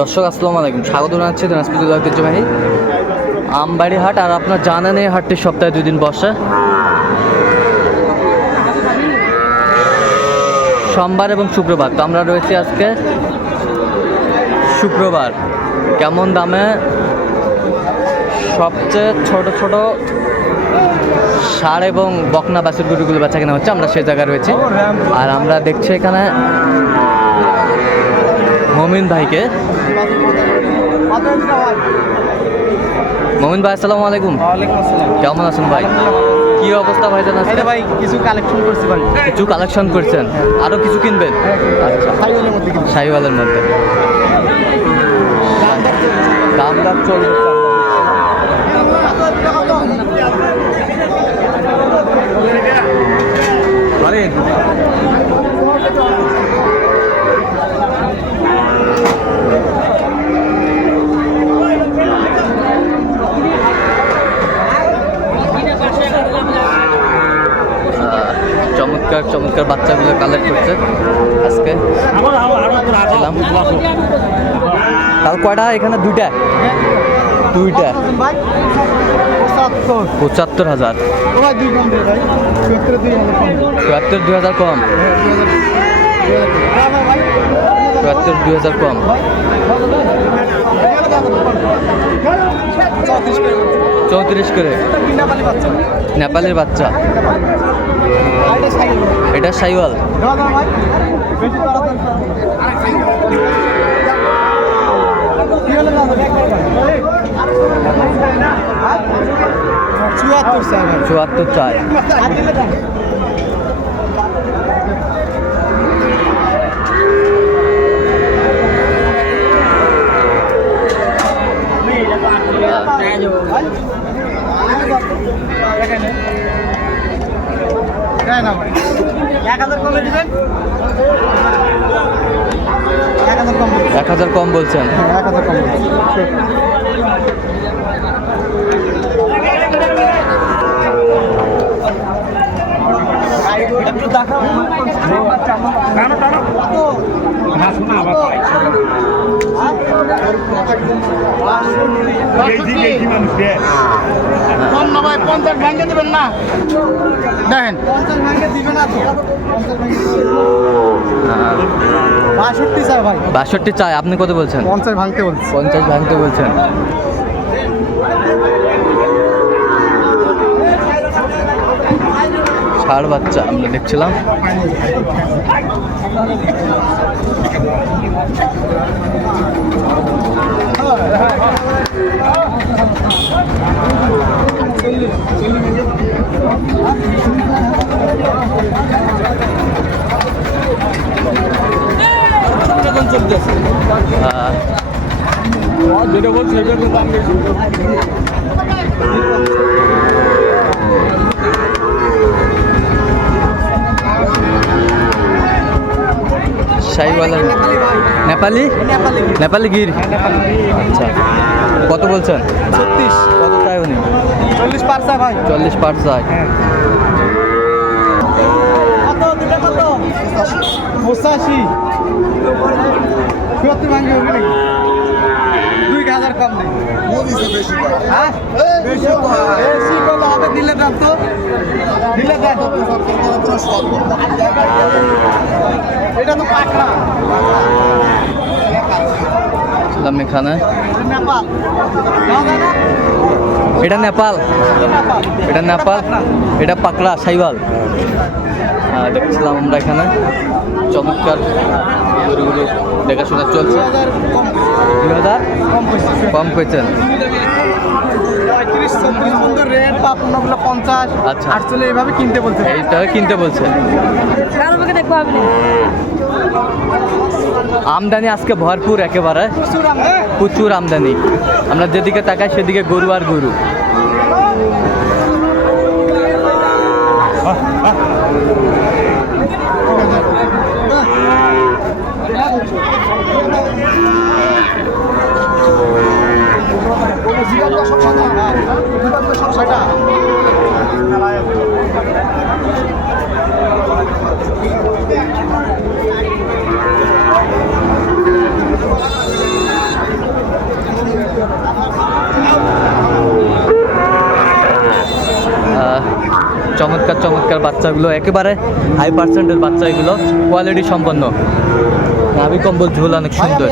দর্শক, আসসালামু আলাইকুম। স্বাগত জানাচ্ছি দিনাজপুর ঐতিহ্যবাহী আমবাড়ি হাট আর আপনার জানেন এই হাটটি সপ্তাহে দুই দিন বসে। সোমবার এবং শুক্রবার, তো আমরা রয়েছি আজকে শুক্রবার। কেমন দামে সবচেয়ে ছোট ছোট সার এবং বকনা বাছুর গরুগুলো বেচা কেনা হচ্ছে, আমরা সেই জায়গায় রয়েছি। আর আমরা দেখছি এখানে মমিন ভাইকে। মমিন ভাই আসসালামু আলাইকুম। কেমন আছেন ভাই? কি অবস্থা ভাই জানা এটা ভাই কিছু কালেকশন করছি ভাই। কিছু কালেকশন করছেন? আরও কিছু কিনবেন? আচ্ছা। সাইওয়ালের মধ্যে দাম দাম চলবে আহ, চমৎকার চমৎকার বাচ্চাগুলো কালেক্ট করছে আজকে ছিলাম কাল কয়টা? এখানে দুইটা। দুইটা। পঁচাত্তর হাজার। চুয়াত্তর, দুই হাজার কম। চুয়াত্তর, দুই হাজার কম। চৌত্রিশ করে। নেপালের বাচ্চা। এটা সাইওয়াল দাদা ভাই বেশি তাড়াতাড়ি কি হলো চুয়াত্তর না এক হাজার কমে এক হাজার কম বলছি। এক হাজার কম বলছেন। হ্যাঁ। একটু দেখাও কম না ভাই পঞ্চাশ ভাঙ্গে দেবেন না? দেখেন। পঞ্চাশ ভাঙ্গে দিবেন না বাষট্টি ভাই। বাষট্টি চাই আপনি কত বলছেন? পঞ্চাশ ভাঙতে বলছি। পঞ্চাশ ভাঙতে বলছেন। ষাড় বাচ্চা আমরা দেখছিলাম। যেটা বলছি শাহিওয়ালা নেপালি? নেপালি। গির? আচ্ছা। কত বলছেন? ছত্রিশ। কত চাই উনি? চল্লিশ পারসা ভাই। চল্লিশ পার চাই কত? দুটা কত? পঁচাশি। দুই হাজার কম নেই। হ্যাঁ? বেশি হবে দিলে দাম তো? এটা তো এখানে। নেপাল। এটা নেপাল। এটা নেপাল। এটা পাকড়া। সাইওয়াল। আহ, দেখছিলাম আমরা এখানে। চমৎকার গরুগুলো দেখাশোনা চলছে। দুই হাজার কম। দুই পঞ্চাশ আচ্ছা। কিনতে বলছে। কিনতে বলছে। আমদানি আজকে ভরপুর একেবারে। প্রচুর আমদানি। আমরা যেদিকে তাকাই সেদিকে গরু আর গরু। চমৎকার চমৎকার বাচ্চাগুলো, একেবারে হাই পার্সেন্টের বাচ্চা এগুলো কোয়ালিটি সম্পন্ন। নাভি কম্বল ঝোল অনেক সুন্দর।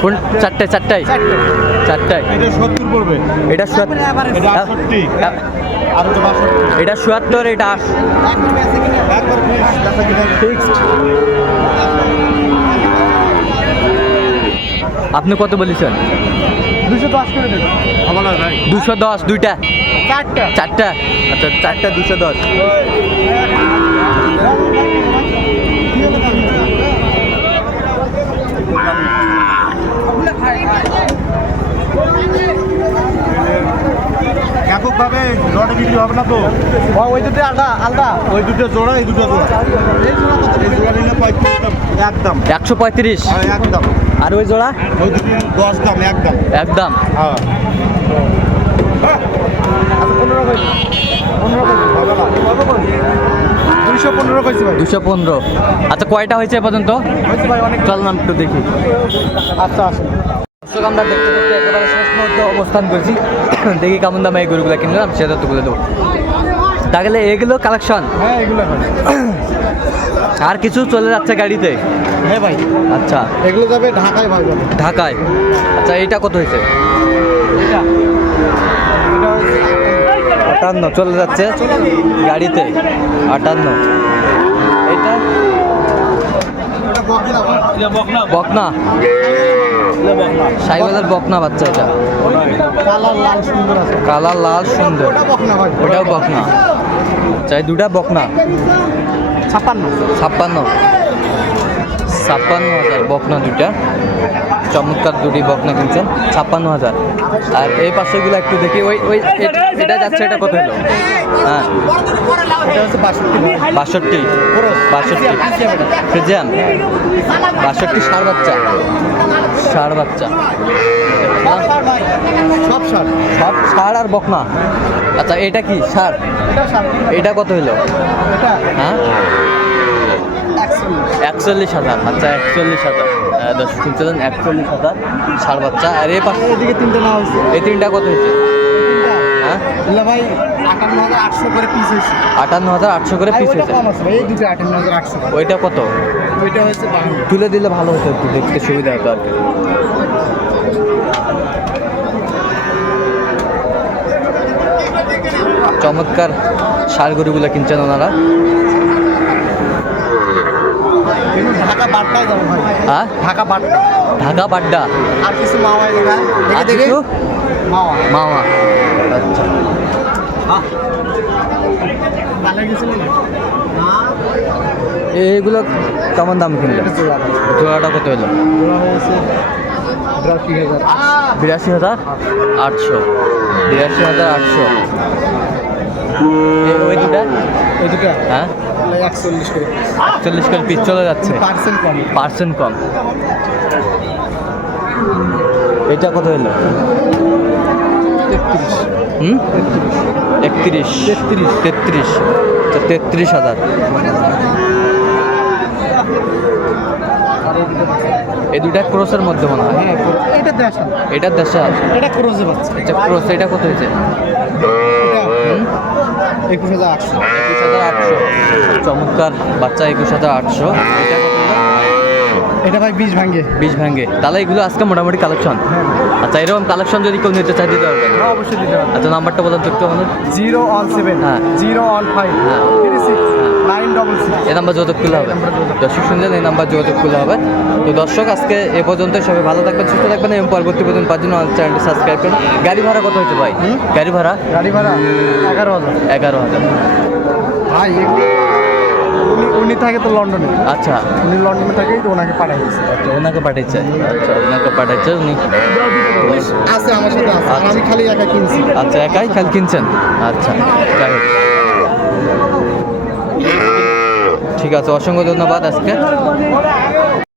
কোন চারটে চারটায় চারটায় এটা পড়বে এটা হ্যাঁ, সুয়াত্তর এটা আপনি কত বলেছেন দুশো দশ করে ভাই দুশো দশ দুইটা চারটা চারটা আচ্ছা চারটা দুশো দশ এককভাবে রডে বিক্রি হবে না তো? ওই দুটো আলাদা আলাদা। ওই দুটো জোড়া এই দুটো জোড়া। এই জোড়া নিলে পঁয়ত্রিশ দাম একদম। একশো পঁয়ত্রিশ? হ্যাঁ একদম। আর ওই জোড়া? ওই দুটো দশ দাম একদম। একদম। হ্যাঁ। পনেরো কইছি পনেরো দুইশো পনেরো কইছি ভাই। দুশো পনেরো। আচ্ছা কয়টা হয়েছে এ পর্যন্ত? হয়েছে ভাই অনেক। চল নাম একটু দেখি। আচ্ছা আসুন দর্শক আমরা দেখতে দেখতে একেবারে শেষ মুহূর্তে অবস্থান করছি। দেখি কেমন দামে এই গরুগুলো কিনলাম সেটা তো বলে দেবো। তাহলে এগুলো কালেকশন? হ্যাঁ এগুলো আর কিছু চলে যাচ্ছে গাড়িতে? হ্যাঁ ভাই। আচ্ছা। এগুলো যাবে ঢাকায় ভাই ঢাকায়? আচ্ছা এইটা কত হয়েছে? এটা এটা আটান্ন চলে যাচ্ছে গাড়িতে আটান্ন। এটা? বকনা। ভাই বকনা বাচ্চা এটা। কালার লাল সুন্দর। ওটাও বকনা। চাই দুটা বকনা। ছাপ্পান্ন। ছাপ্পান্ন। ছাপ্পান্ন হাজার বকনা দুটা চমৎকার দুটি বকনা কিনছেন। ছাপ্পান্ন হাজার। আর এই পাশেগুলো একটু দেখি। ওই ওই এটা যাচ্ছে এটা কত হলো হ্যাঁ। হচ্ছে বাষট্টি বাষট্টি। ফ্রিজিয়ান? বাষট্টি ষাড় বাচ্চা। ষাড় বাচ্চা। সব ষাট সব ষাড় আর বকনা। আচ্ছা এটা কি ষাড় এটা কত হলো এটা হ্যাঁ? একচল্লিশ। হাজার। আচ্ছা একচল্লিশ হাজার। দশ শুনছিলেন একচল্লিশ হাজার ষাড় বাচ্চা। আর এই পাশে এদিকে তিনটে নেওয়া হয়েছে। এই তিনটা কত হয়েছে? হ্যাঁ? ভাই আটান্ন হাজার আটশো করে পিস হয়েছে। আটান্ন হাজার আটশো করে পিস হয়েছে? এই দুটো আটান্ন হাজার আটশো ওইটা কত? ওইটা তুলে দিলে ভালো হতো একটু দেখতে সুবিধা হতো আর কি। চমৎকার সার গরুগুলো কিনছেন ওনারা। ঢাকা বারটায় যাব ভাই। হ্যাঁ? ঢাকা বারটা ঢাকা বাড্ডা। আর কিছু মাওয়াই দেখা। দেখে মাওয়া। মাওয়া। আচ্ছা। এইগুলো কেমন দাম কিনলেন এটা জোড়াটা কত হলো? জোড়া বিরাশি হাজার। আটশো। বিরাশি হাজার আটশো। ওই দুটা? ওই দুটো। হ্যাঁ? একচল্লিশ করে চল্লিশ করে পিস চলে যাচ্ছে। পার্সেন্ট কম। পার্সেন্ট কম। এটা কত হলো তেত্রিশ। হুম? একত্রিশ তেত্রিশ। তেত্রিশ। তো তেত্রিশ হাজার। এই দুটা ক্রোসের মধ্যে মনে হয়। হ্যাঁ এটা দেশ এটা দেশা এটা পাচ্ছে এটা ক্রোস এটা কত হয়েছে? একুশ হাজার আটশো। একুশ হাজার আটশো। চমৎকার বাচ্চা একুশ হাজার আটশো। এটা? এটা ভাই বীজ ভাঙ্গে বিশ ভাঙ্গে তাহলে এগুলো আজকে মোটামুটি কালেকশন আচ্ছা এরকম কালেকশন যদি কেউ নিতে চাই দিতে পারবেন হ্যাঁ অবশ্যই দিতে হবে। আচ্ছা নাম্বারটা বলুন তো একটু আমাদের। জিরো ওয়ান সেভেন হ্যাঁ। জিরো ওয়ান ফাইভ হ্যাঁ। থ্রি সিক্স এই নাম্বার যোগাযোগ করলে হবে। দর্শক শুনলেন এই নাম্বার যোগাযোগ করলে হবে। তো দর্শক আজকে এ পর্যন্ত সবাই ভালো থাকবেন সুস্থ থাকবেন এবং পরবর্তী পর্যন্ত পাঁচ জন্য চ্যানেলটি সাবস্ক্রাইব করুন। গাড়ি ভাড়া কত হয়েছে ভাই? গাড়ি ভাড়া? গাড়ি ভাড়া এগারো হাজার। এগারো হাজার। ভাই থাকে তো লন্ডনে। আচ্ছা। উনি লন্ডনে থাকে তো ওনাকে পাঠাই দিয়েছে। আচ্ছা ওনাকে পাঠাইছে। আচ্ছা ওনাকে পাঠাইছে উনি। আছে আমার সাথে আছে। আমি খালি একা কিনছি। আচ্ছা একাই খালি কিনছেন? আচ্ছা ঠিক আছে অসংখ্য ধন্যবাদ আজকে।